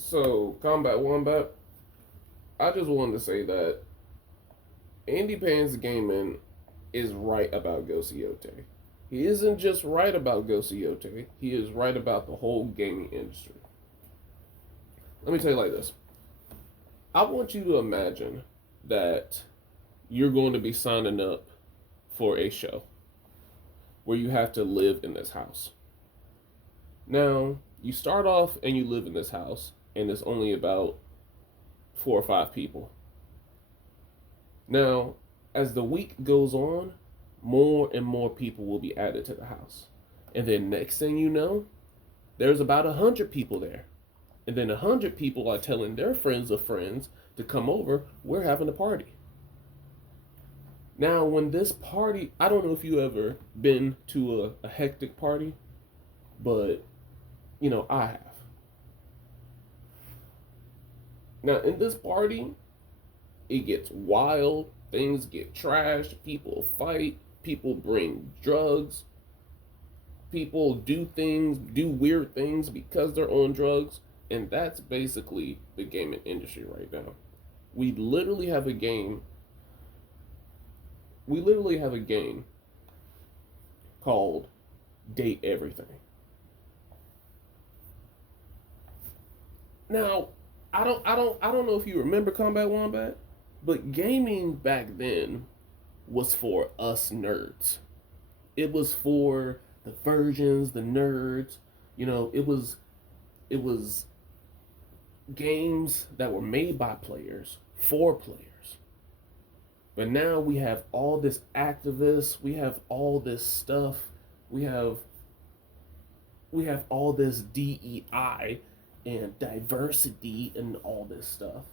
So, Combat Wombat, I just wanted to say that Andypants Gaming is right about Ghost Yotei. He isn't just right about Ghost Yotei, he is right about the whole gaming industry. Let me tell you like this. I want you to imagine that you're going to be signing up for a show where you have to live in this house. Now, you start off and you live in this house, and it's only about 4 or 5 people. Now, as the week goes on, more and more people will be added to the house. And then next thing you know, there's about 100 people there. And then 100 people are telling their friends of friends to come over. We're having a party. Now, when this party, I don't know if you ever been to a hectic party, but I have. Now, in this party, it gets wild, things get trashed, people fight, people bring drugs, people do weird things because they're on drugs, and that's basically the gaming industry right now. We literally have a game. We literally have a game called Date Everything. Now, I don't know if you remember Combat Wombat, but gaming back then was for us nerds. It was for the virgins, the nerds. It was games that were made by players for players. But now we have all this activists, we have all this stuff, we have we have all this DEI and diversity and all this stuff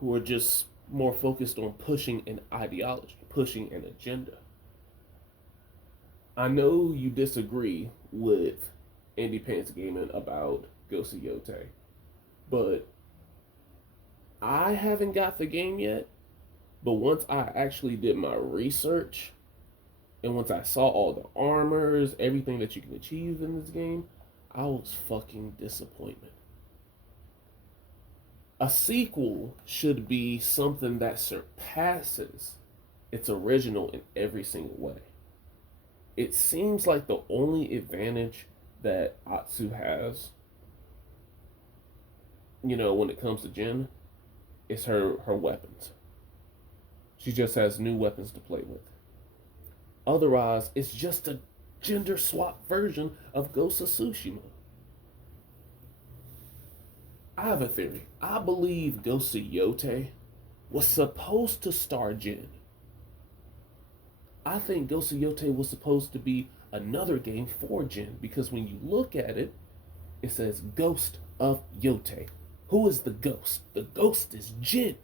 who are just more focused on pushing an ideology, pushing an agenda. I know you disagree with Andy Pants Gaming about Ghost of Yotei, but I haven't got the game yet. But once I actually did my research and once I saw all the armors, everything that you can achieve in this game, I was fucking disappointed. A sequel should be something that surpasses its original in every single way. It seems like the only advantage that Atsu has, when it comes to Jin, is her weapons. She just has new weapons to play with. Otherwise, it's just a gender swap version of Ghost of Tsushima. I have a theory. I believe Ghost of Yotei was supposed to star Jin. I think Ghost of Yotei was supposed to be another game for Jin because when you look at it, it says Ghost of Yotei. Who is the ghost? The ghost is Jin.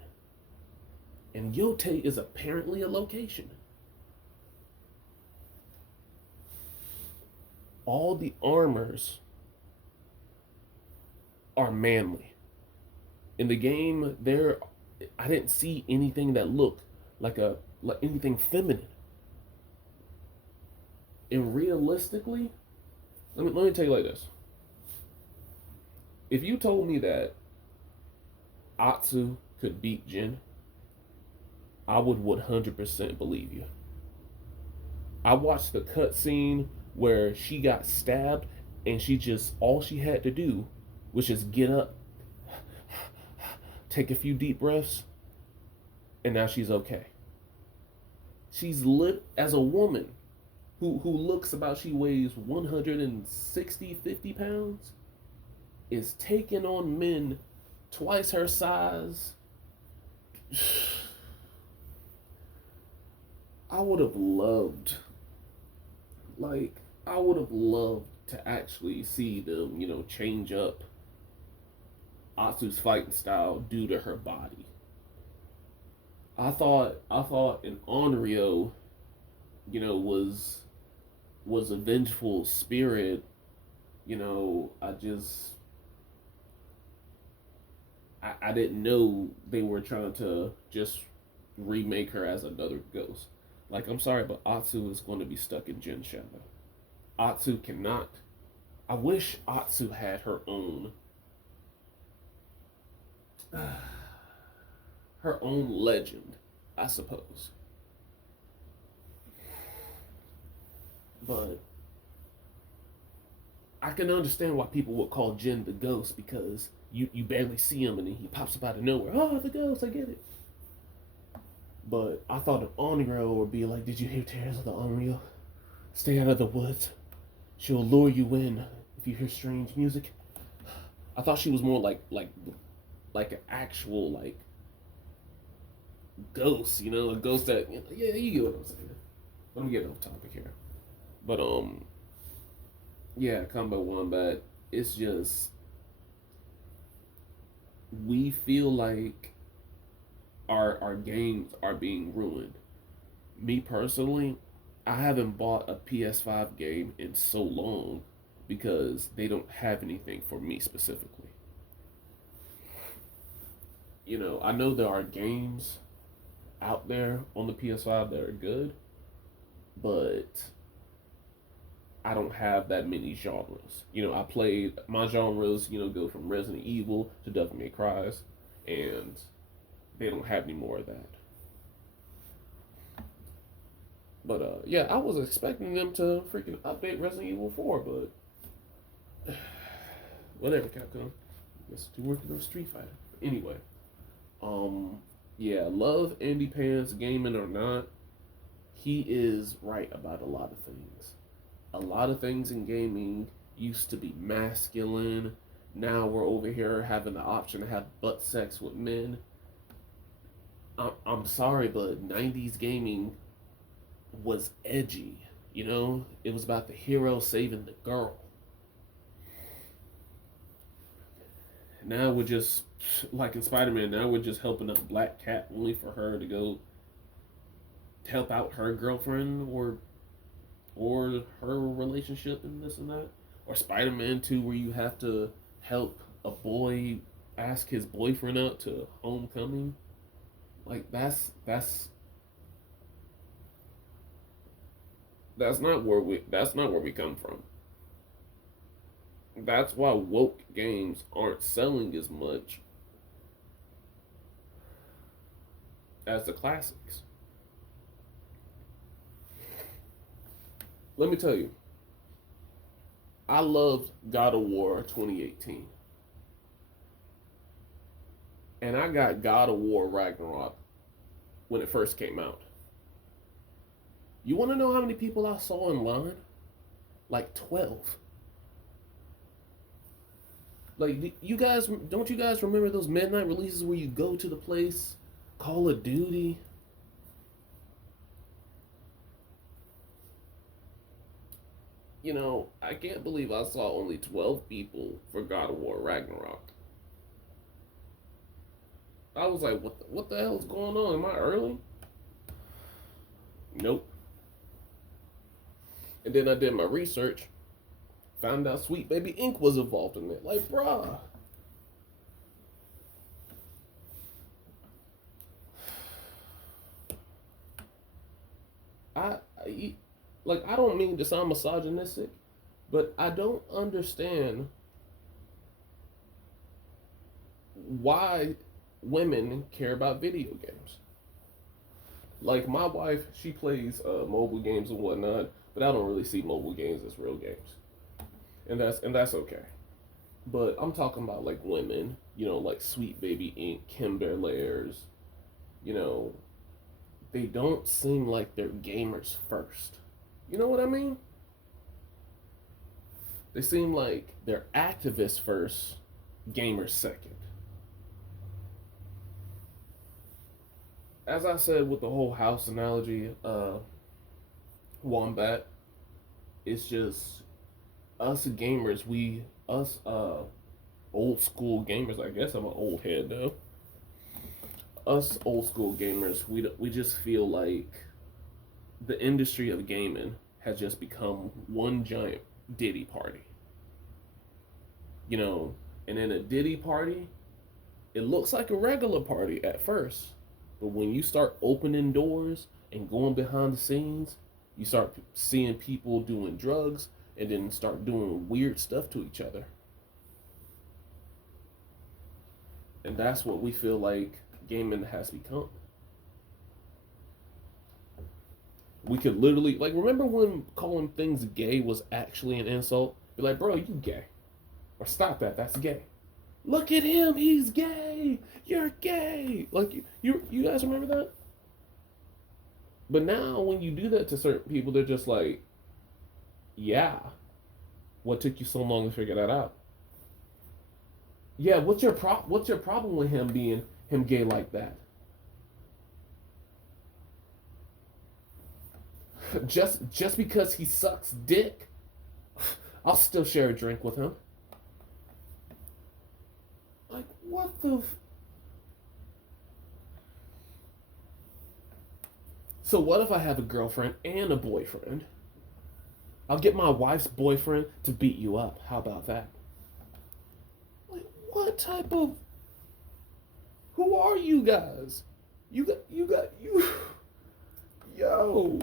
And Yotei is apparently a location. All the armors are manly. In the game, I didn't see anything that looked like anything feminine. And realistically, let me tell you like this. If you told me that Atsu could beat Jin, I would 100% believe you. I watched the cutscene where she got stabbed and all she had to do was just get up, take a few deep breaths, and now she's okay. She's lit as a woman who looks about, she weighs 160, 50 pounds, is taking on men twice her size. I would have loved, I would have loved to actually see them, change up Atsu's fighting style due to her body. I thought an Onryo, was a vengeful spirit. I didn't know they were trying to just remake her as another ghost. Like, I'm sorry, but Atsu is going to be stuck in Jin Shadow. Atsu cannot. I wish Atsu had her own her own legend, I suppose. But I can understand why people would call Jin the ghost because you barely see him and then he pops up out of nowhere. Oh, the ghost, I get it. But I thought an Onryo would be like, did you hear tears of the Onryo? Stay out of the woods. She'll lure you in if you hear strange music. I thought she was more like an actual like ghost, a ghost that yeah, you get what I'm saying. But I'm getting off topic here. But yeah, Combo Wombat. It's just we feel like our games are being ruined. Me personally, I haven't bought a PS5 game in so long because they don't have anything for me specifically. I know there are games out there on the PS5 that are good, but I don't have that many genres. I played my genres, go from Resident Evil to Devil May Cry's, and they don't have any more of that. But yeah, I was expecting them to freaking update Resident Evil 4, but whatever, Capcom. Guess to working on Street Fighter. Anyway, yeah, love Andypants gaming or not, he is right about a lot of things. A lot of things in gaming used to be masculine. Now we're over here having the option to have butt sex with men. I'm sorry, but 90s gaming was edgy. It was about the hero saving the girl. Now we're just, like in Spider-Man, now we're just helping a black cat only for her to go help out her girlfriend or her relationship and this and that. Or Spider-Man 2 where you have to help a boy ask his boyfriend out to homecoming. Like that's not where we come from. That's why woke games aren't selling as much as the classics. Let me tell you, I loved God of War 2018. And I got God of War Ragnarok when it first came out. You want to know how many people I saw in line? Like 12. Like, don't you guys remember those midnight releases where you go to the place, Call of Duty? I can't believe I saw only 12 people for God of War Ragnarok. I was like, what the hell is going on? Am I early? Nope. And then I did my research, found out Sweet Baby Inc. was involved in it. Like, bruh. I don't mean to sound misogynistic, but I don't understand why women care about video games. Like my wife, she plays mobile games and whatnot, but I don't really see mobile games as real games, and that's okay. But I'm talking about like women, like Sweet Baby Inc., Kimber Lairs, you know, they don't seem like they're gamers first. You know what I mean? They seem like they're activists first, gamers second. As I said with the whole house analogy, Wombat, it's just us gamers, us old school gamers, I guess I'm an old head though. Us old school gamers, we just feel like the industry of gaming has just become one giant Diddy party. And in a Diddy party, it looks like a regular party at first. But when you start opening doors and going behind the scenes, you start seeing people doing drugs and then start doing weird stuff to each other. And that's what we feel like gaming has become. We could literally, like, remember when calling things gay was actually an insult? Be like, bro, you gay. Or stop that, that's gay. Look at him, he's gay. You're gay. Like, you guys remember that? But now when you do that to certain people, they're just like, yeah. What took you so long to figure that out? Yeah, what's your problem with him being him gay like that? Just because he sucks dick, I'll still share a drink with him. Like, what the So what if I have a girlfriend and a boyfriend? I'll get my wife's boyfriend to beat you up. How about that? Like, what type of who are you guys? You yo.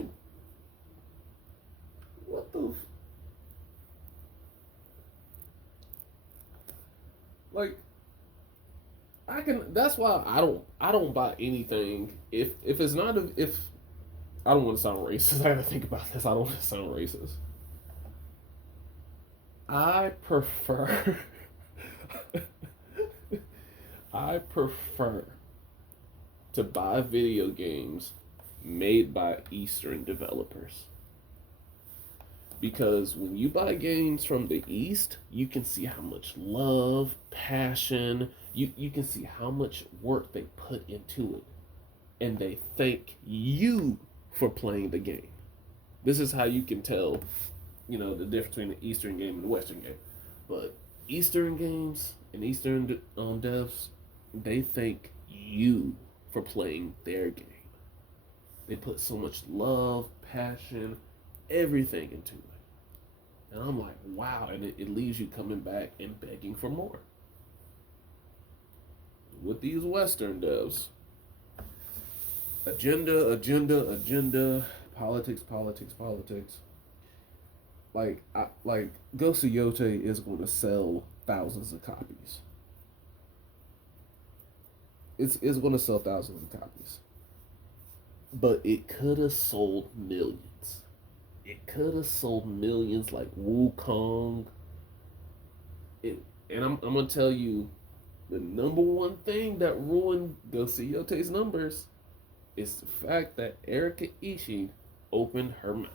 What the like I can that's why I don't buy anything if it's not a, if I don't want to sound racist. I gotta think about this. I don't want to sound racist. I prefer I prefer to buy video games made by Eastern developers. Because when you buy games from the East, you can see how much love, passion, you can see how much work they put into it. And they thank you for playing the game. This is how you can tell, the difference between the Eastern game and the Western game. But Eastern games and Eastern devs, they thank you for playing their game. They put so much love, passion, everything into it. And I'm like, wow, and it leaves you coming back and begging for more. With these Western devs, agenda, politics. Like Ghost of Yotei is going to sell thousands of copies. It's going to sell thousands of copies. But it could have sold millions. It could have sold millions like Wukong. And I'm going to tell you, the number one thing that ruined Ghost of Yotei's numbers is the fact that Erika Ishii opened her mouth.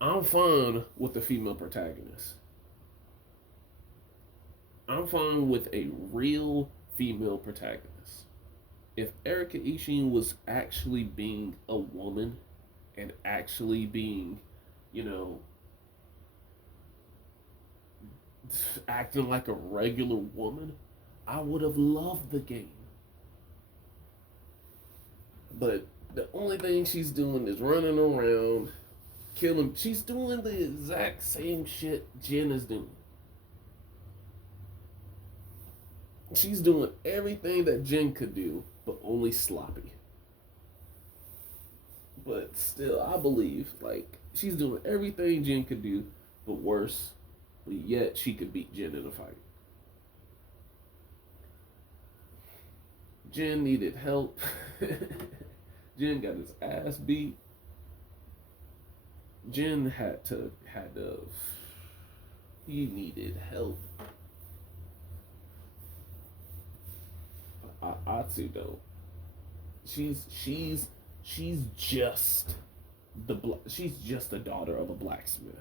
I'm fine with the female protagonist. I'm fine with a real female protagonist. If Erika Ishii was actually being a woman and actually being, acting like a regular woman, I would have loved the game. But the only thing she's doing is running around, killing. She's doing the exact same shit Jen is doing. She's doing everything that Jen could do, but only sloppy. But still, I believe, she's doing everything Jen could do, but worse. But yet, she could beat Jen in a fight. Jen needed help. Jen got his ass beat. Jen he needed help. Atsu though, she's just she's just the daughter of a blacksmith,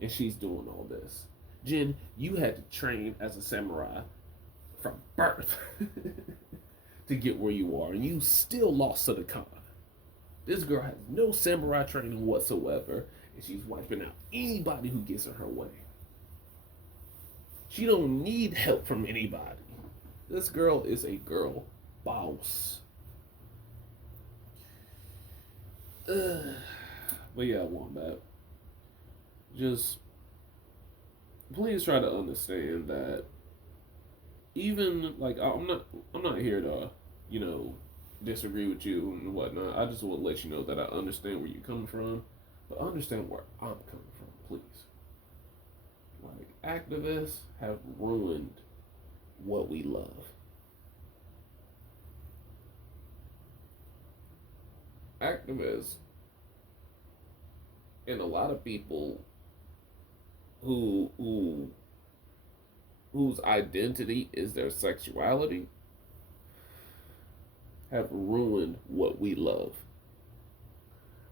and she's doing all this. Jin, you had to train as a samurai from birth to get where you are, and you still lost to the Khan. This girl has no samurai training whatsoever, and she's wiping out anybody who gets in her way. She don't need help from anybody. This girl is a girl boss. But yeah, Wombat. Just please try to understand that even I'm not here to, disagree with you and whatnot. I just want to let you know that I understand where you're coming from, but understand where I'm coming from, please. Activists have ruined what we love. Activists and a lot of people who whose identity is their sexuality have ruined what we love.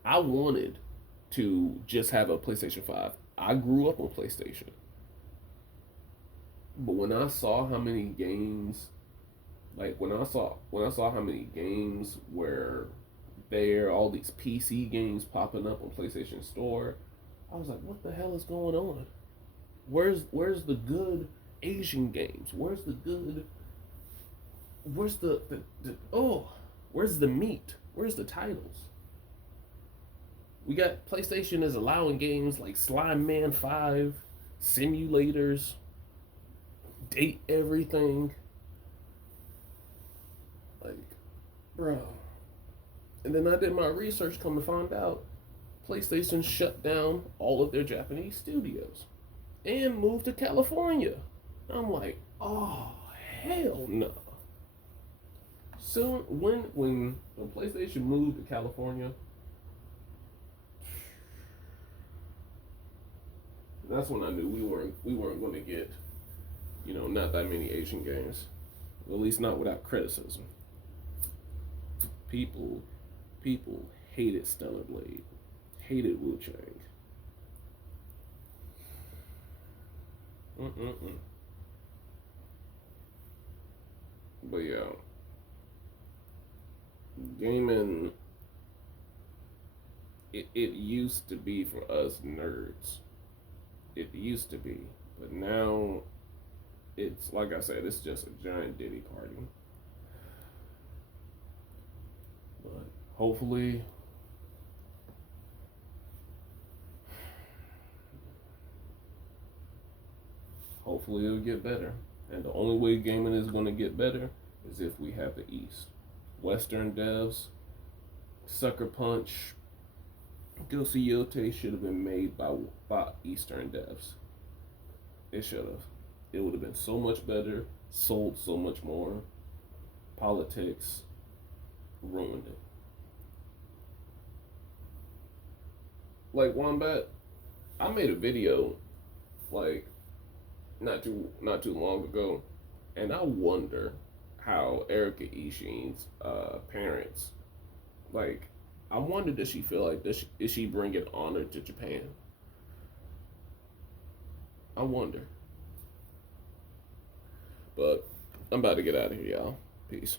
I wanted to just have a PlayStation 5. I grew up on PlayStation. But when I saw how many games when I saw how many games were there, all these PC games popping up on PlayStation Store, I was like, what the hell is going on? Where's the good Asian games? Where's the oh where's the meat? Where's the titles? We got PlayStation is allowing games like Slime Man 5, simulators, date everything. Like, bro. And then I did my research, come to find out PlayStation shut down all of their Japanese studios and moved to California. I'm like, oh hell no. Soon when PlayStation moved to California, that's when I knew we weren't going to get, not that many Asian games. At least not without criticism. People people hated Stellar Blade, hated Wu Chang. Mm-mm-mm. But yeah, gaming, it used to be for us nerds. It used to be. But now it's like I said, it's just a giant Diddy party. But hopefully hopefully it'll get better. And the only way gaming is gonna get better is if we have the East. Western devs, Sucker Punch, Ghost Yotei should have been made by Eastern devs. It should have. It would have been so much better, sold so much more. Politics ruined it. Like Wombat, I made a video like not too long ago, and I wonder how Erica Ishin's parents, like, I wonder, does she feel like this? Is she bringing honor to Japan? I wonder. But I'm about to get out of here, y'all. Peace.